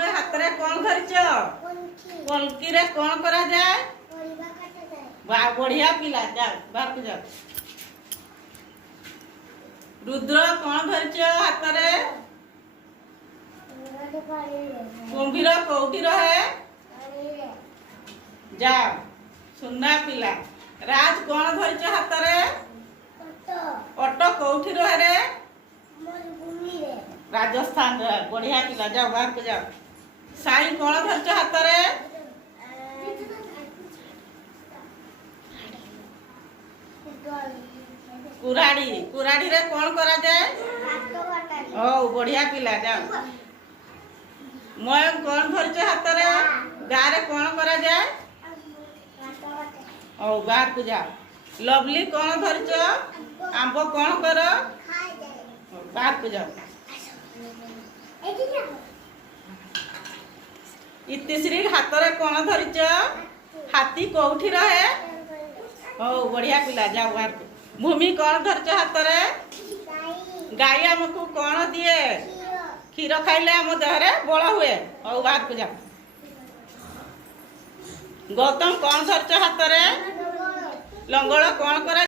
तुमे हाथ रे कौन धरिच कलकी रे कौन करा जाए बढ़िया पिला जाओ बाहर को जाओ। रुद्र कौन धरिच हाथ रे कुंभीर कौटी रहे जाओ सुना पिला। राज कौन धरिच हाथ रे ऑटो कौटी रहे रे राजस्थान रे बढ़िया पिला जाओ बाहर को जाओ। साई कौन धरिच हाथ रे कुराड़ी कुराड़ी रे कौन करा जाए ओ बढ़िया पिला जाओ। मयंक कौन धरिच हाथ रे गा रे कौन करा जाए ओ बाहर को जाओ। लवली कौन धरिच आंब कौन कर बाहर को जाओ। इतिश्री हाथ रे कौन धरिच हाथी कौठी रहे ओ बढ़िया पिला जाओ बाहर को। भूमि कौन धरिच हाथ रे गाई हमको कौन दिए क्षीर खाइले आम देहरे बल हुए और बाहर को जाओ। गौतम कौन धरिच हाथ रे लंगड़ कौन करा